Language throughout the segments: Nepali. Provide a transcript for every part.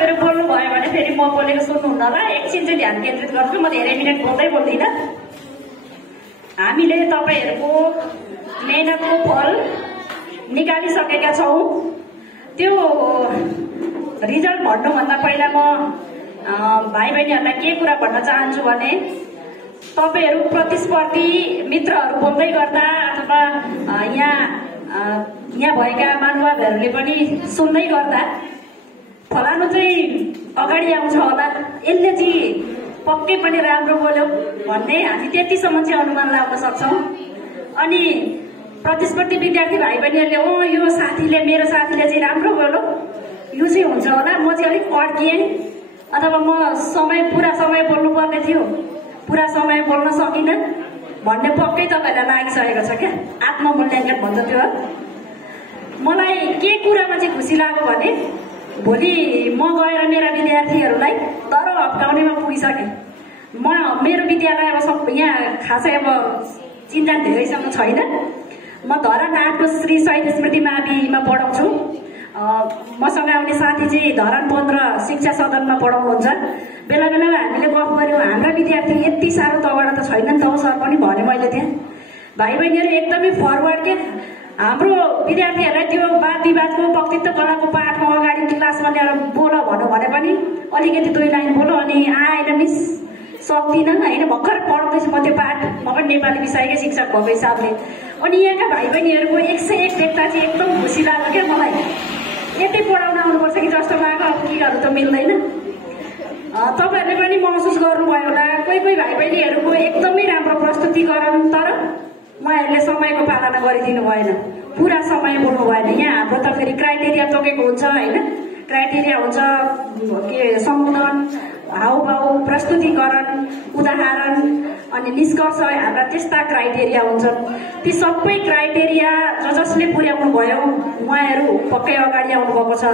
तपाईँहरू बोल्नुभयो भने फेरि म बोलेको सुन्नुहुन्न होला। एकछिन चाहिँ ध्यान केन्द्रित गर्छु, म धेरै मिनट बोल्दिनँ। हामीले तपाईँहरूको मेहनतको फल निकालिसकेका छौँ। त्यो रिजल्ट भन्नुभन्दा पहिला म भाइ बहिनीहरूलाई के कुरा भन्न चाहन्छु भने तपाईँहरू प्रतिस्पर्धी मित्रहरू बोल्दै गर्दा अथवा यहाँ भएका महानुभावहरूले पनि सुन्दै गर्दा फलानु चाहिँ अगाडि आउँछ होला, यसले चाहिँ पक्कै पनि राम्रो बोल्यो भन्ने हामी त्यतिसम्म चाहिँ अनुमान लगाउन सक्छौँ। अनि प्रतिस्पर्धी विद्यार्थी भाइ बहिनीहरूले यो साथीले मेरो साथीले चाहिँ राम्रो बोल्यो, यो चाहिँ हुन्छ होला, म चाहिँ अलिक अड्किएँ अथवा म पुरा समय बोल्नु पर्ने थियो, पुरा समय बोल्न सकिनँ भन्ने पक्कै तपाईँहरूलाई लागिसकेको छ क्या। आत्ममूल्याङ्कन भन्छ त्यो। मलाई के कुरामा चाहिँ खुसी लाग्यो भने भोलि म गएर मेरा विद्यार्थीहरूलाई तर हप्काउनेमा पुगिसकेँ। मेरो विद्यालय अब सब यहाँ खासै अब चिन्ता धेरैसँग छैन। म धरान 8को श्री शहीद स्मृति माविमा पढाउँछु। मसँग आउने साथी चाहिँ धरान 15 शिक्षा सदनमा पढाउनुहुन्छ। बेला बेलामा हामीले गफ गऱ्यौँ, हाम्रा विद्यार्थी यति साह्रो तबाट त छैन नि त सर पनि भने मैले त्यहाँ। भाइ बहिनीहरू एकदमै फरवर्ड के। हाम्रो विद्यार्थीहरूलाई त्यो वाद विवादको वक्तृत्व कलाको पाठमा अगाडि क्लासमा ल्याएर बोल भनौँ भने पनि अलिकति 2 लाइन बोलो अनि आएन मिस सक्दिनँ होइन। भर्खर पढ्दैछु म त्यो पाठ, म पनि नेपाली विषयकै शिक्षक भएको हिसाबले। अनि यहाँका भाइ बहिनीहरूको 101 देख्दा चाहिँ एकदम खुसी लाग्यो क्या मलाई। यतै पढाउन आउनुपर्छ कि जस्तो लाग्यो। अब के गर्नु त मिल्दैन। तपाईँहरूले पनि महसुस गर्नुभयो होला, कोही भाइ बहिनीहरूको एकदमै राम्रो प्रस्तुतिकरण, तर उहाँहरूले समयको पालना गरिदिनु भएन, पुरा समय बोल्नु भएन। यहाँ हाम्रो त फेरि क्राइटेरिया तोकेको हुन्छ होइन। क्राइटेरिया हुन्छ के सम्बोधन, हाउभाउ, प्रस्तुतिकरण, उदाहरण अनि निष्कर्ष, हाम्रा त्यस्ता क्राइटेरिया हुन्छन्। ती सबै क्राइटेरिया जसले पुर्याउनु भयो उहाँहरू पक्कै अगाडि आउनु भएको छ।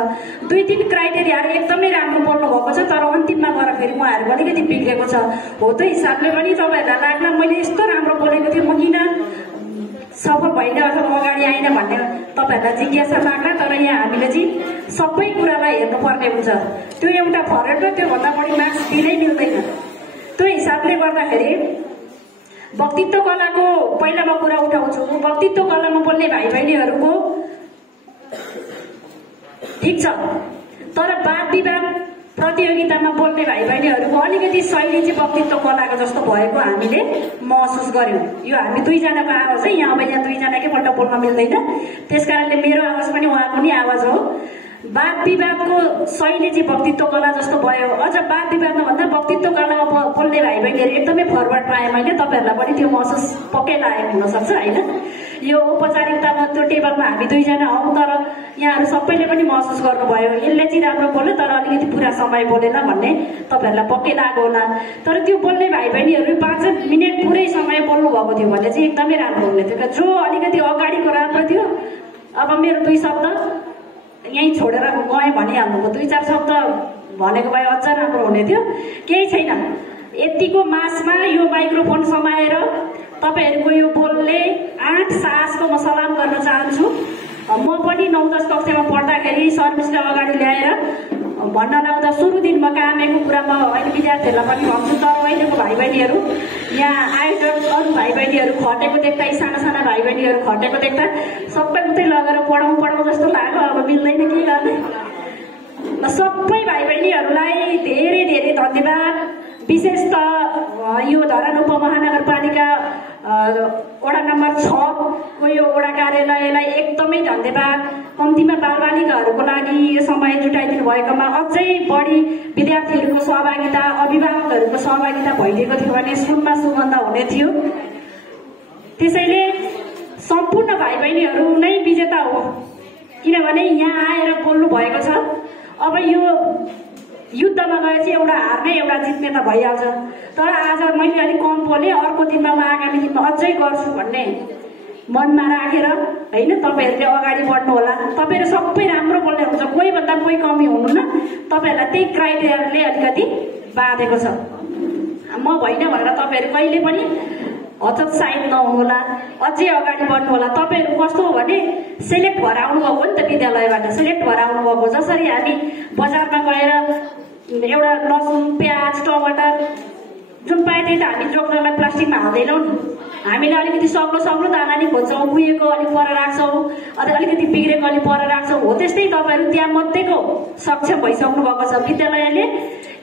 2-3 क्राइटेरियाहरू एकदमै राम्रो बोल्नु भएको छ, तर अन्तिममा गएर फेरि उहाँहरूको अलिकति बिग्रेको छ। हो त्यो हिसाबले पनि तपाईँहरूलाई लाग्ला मैले यस्तो राम्रो बोलेको थिएँ, म किन सफल भएन अथवा अगाडि आएन भन्ने तपाईँहरूलाई जिज्ञासा लाग्ला। तर यहाँ हामीले चाहिँ सबै कुरालाई हेर्नुपर्ने हुन्छ। त्यो एउटा फरक र त्योभन्दा बढी मार्क्स दिनै मिल्दैन। त्यो हिसाबले गर्दाखेरि वक्तृत्व कलाको पहिला म कुरा उठाउँछु। वक्तृत्व कलामा बोल्ने भाइ बहिनीहरूको ठिक छ, तर वाद विवाद प्रतियोगितामा बोल्ने भाइ बहिनीहरूको अलिकति शैली चाहिँ वक्तृत्व कलाको जस्तो भएको हामीले महसुस गर्यौँ। यो हामी 2 जनाको आवाज है, यहाँ अब यहाँ 2 जनाकै पल्ट बोल्न मिल्दैन, त्यसकारणले मेरो आवाज पनि उहाँको नि आवाज हो। वाद विवादको शैली चाहिँ वक्तृत्व कला जस्तो भयो। अझ वाद विवादमा भन्दा वक्तृत्व कलामा बोल्ने भाइ बहिनीहरू एकदमै फरवर्ड पाएँ मैले। तपाईँहरूलाई पनि त्यो महसुस पक्कै लागेको हुनसक्छ होइन। यो औपचारिकतामा त्यो टेबलमा हामी 2 जना हौँ, तर यहाँहरू सबैले पनि महसुस गर्नुभयो यसले चाहिँ राम्रो बोल्यो तर अलिकति पुरा समय बोलेन भन्ने तपाईँहरूलाई पक्कै लाग्यो होला। तर त्यो बोल्ने भाइ बहिनीहरू 5 मिनट पुरै समय बोल्नु भएको थियो भने चाहिँ एकदमै राम्रो हुने थियो। जो अलिकति अगाडिको राम्रो थियो, अब मेरो 2 शब्द यहीँ छोडेर गएँ भनिहाल्नुभयो, 2-4 शब्द भनेको भए अझ राम्रो हुने थियो। केही छैन, यतिको मासमा यो माइक्रोफोन समाएर तपाईँहरूको यो बोल्ने 8 साहसको म सलाम गर्न चाहन्छु। म पनि 9-10 कक्षामा पढ्दाखेरि सर्भिसले अगाडि ल्याएर भन्न लाउँदा सुरु दिनमा कामेको कुरा म अहिले विद्यार्थीहरूलाई पनि भन्छु। तर अहिलेको भाइ बहिनीहरू यहाँ आयोजक अरू भाइ बहिनीहरू खटेको देख्दा, साना साना भाइ बहिनीहरू खटेको देख्दा सबै उतै लगेर पढाउँ जस्तो लाग्यो। अब मिल्दैन के गर्ने। सबै भाइ बहिनीहरूलाई धेरै धेरै धन्यवाद। विशेष त यो धरान उपमहानगरपालिका वडा नम्बर 6 को यो वडा कार्यालयलाई एकदमै धन्यवाद। कम्तीमा बालबालिकाहरूको लागि यो समय जुटाइदिनु भएकोमा अझै बढी विद्यार्थीहरूको सहभागिता, अभिभावकहरूको सहभागिता भइदिएको थियो भने सुनमा सुगन्ध हुने थियो। त्यसैले सम्पूर्ण भाइ बहिनीहरू नै विजेता हो, किनभने यहाँ आएर बोल्नु भएको छ। अब यो युद्धमा गएपछि एउटा हार्ने एउटा जित्ने त भइहाल्छ, तर आज मैले अलिक कम बोलेँ, अर्को दिनमा म आगामी दिनमा अझै गर्छु भन्ने मनमा राखेर होइन तपाईँहरूले अगाडि बढ्नु होला। तपाईँहरू सबै राम्रो बोल्ने हुन्छ, कोही भन्दा कोही कमी हुनुहुन्न। तपाईँहरूलाई त्यही क्राइटेरियाले अलिकति बाँधेको छ। म भइन भनेर तपाईँहरू कहिले पनि हतोत्साहित नहुनुहोला, अझै अगाडि बढ्नु होला। तपाईँहरू कस्तो हो भने सेलेक्ट भएर आउनुभएको हो नि त, विद्यालयबाट सेलेक्ट भएर आउनुभएको। जसरी हामी बजारमा गएर एउटा लसुन, प्याज, टमाटर जुन पाए त्यही त हामी जोख्नलाई प्लास्टिकमा हाल्दैनौँ नि। हामीले अलिकति सक्लो दाना नि खोज्छौँ, कुहेको अलिक पर राख्छौँ, अलिकति बिग्रेको अलिक पर राख्छौँ। हो त्यस्तै तपाईँहरू त्यहाँ मध्येको सक्षम भइसक्नु भएको छ। विद्यालयले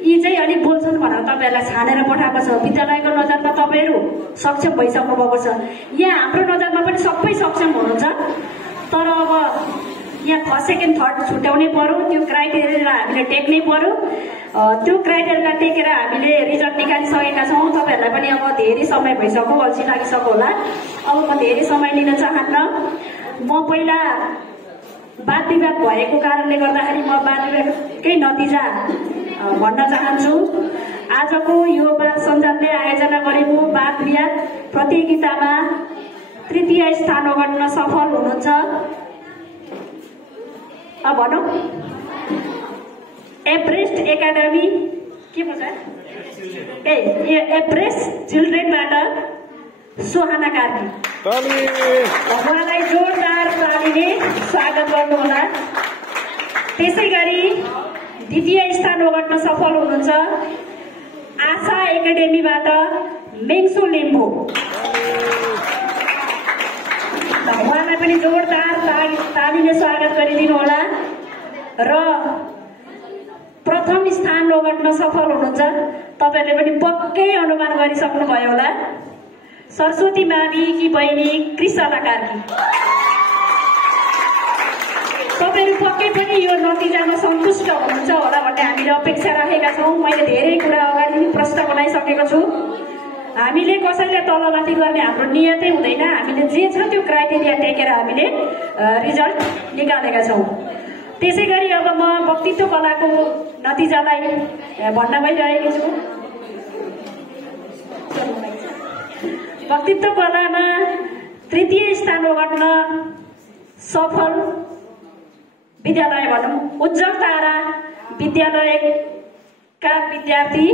यी चाहिँ अलिक बोल्छन् भनेर तपाईँहरूलाई छानेर पठाएको छ। विद्यालयको नजरमा तपाईँहरू सक्षम भइसक्नु भएको छ। यहाँ हाम्रो नजरमा पनि सबै सक्षम हुनुहुन्छ, तर अब यहाँ फर्स्ट सेकेन्ड थर्ड छुट्याउनै पर्यो। त्यो क्राइटेरियालाई हामीले टेक्नै पर्यो। त्यो क्राइटेरियालाई टेकेर हामीले रिजल्ट निकालिसकेका छौँ। तपाईँहरूलाई पनि अब धेरै समय भइसक्यो, अल्छी लागिसक्यो होला। अब म धेरै समय लिन चाहन्न। म पहिला वाद विवाद भएको कारणले गर्दाखेरि म वाद विवादकै नतिजा भन्न चाहन्छु। आजको यो वाद सञ्जालले आयोजना गरेको वाद विवाद प्रतियोगितामा तृतीय स्थान ओगट्न सफल हुनुहुन्छ। अब भनौँ एभरेस्ट एकाडेमी के भन्छ एभरेस्ट चिल्ड्रेनबाट सोहाना कार्की, उहाँलाई जोरदार तालीले स्वागत गर्नुहोला। त्यसै गरी द्वितीय स्थान ओगट्न सफल हुनुहुन्छ आशा एकाडेमीबाट मेङ्सु लिम्बू, उहाँलाई पनि जोरदार तालीले स्वागत गरिदिनु होला। र प्रथम स्थान ओगट्न सफल हुनुहुन्छ, तपाईँहरूले पनि पक्कै अनुमान गरिसक्नुभयो होला, सरस्वती माविकी बहिनी कृष्णा कार्की। तपाईँहरू पक्कै पनि यो नतिजामा सन्तुष्ट हुनुहुन्छ होला भन्ने हामीले अपेक्षा राखेका छौँ। मैले धेरै कुरा अगाडि नै प्रश्न बनाइसकेको छु। हामीले कसैले तलमाथि गर्ने हाम्रो नियतै हुँदैन। हामीले जे छ त्यो क्राइटेरिया टेकेर हामीले रिजल्ट निकालेका छौँ। त्यसै गरी अब म वक्तित्व कलाको नतिजालाई भन्न गइरहेकी छु। वक्तित्व कलामा तृतीय स्थान ओगट्न सफल विद्यालय भनौँ उज्जवल तारा विद्यालयका विद्यार्थी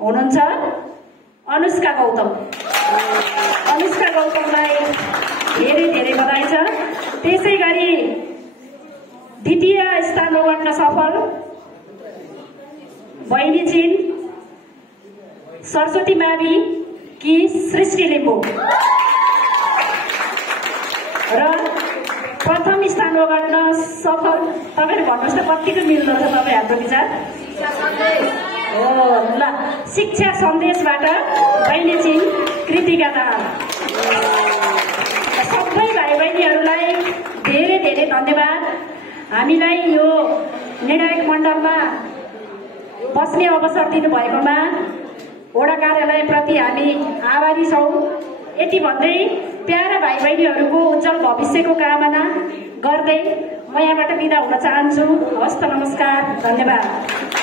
हुनुहुन्छ अनुष्का गौतम। अनुष्का गौतमलाई धेरै धेरै बधाई छ। त्यसै गरी द्वितीय स्थान ओगट्न सफल बहिनी छिन् सरस्वती मावि कि सृष्टि लिम्बू, र प्रथम स्थान ओगट्न सफल तपाईँले भन्नुहोस् त कतिको मिल्दो छ तपाईँ हाम्रो विचार? ल शिक्षा सन्देशबाट बहिनी छिन् कृतिका दाहाल। सबै भाइ बहिनीहरूलाई धेरै धेरै धन्यवाद। हामीलाई यो निर्णायक मण्डलमा बस्ने अवसर दिनुभएकोमा वडा कार्यालयप्रति हामी आभारी छौँ। यति भन्दै प्यारा भाइ बहिनीहरूको उज्जवल भविष्यको कामना गर्दै म यहाँबाट बिदा हुन चाहन्छु। हस्त नमस्कार, धन्यवाद।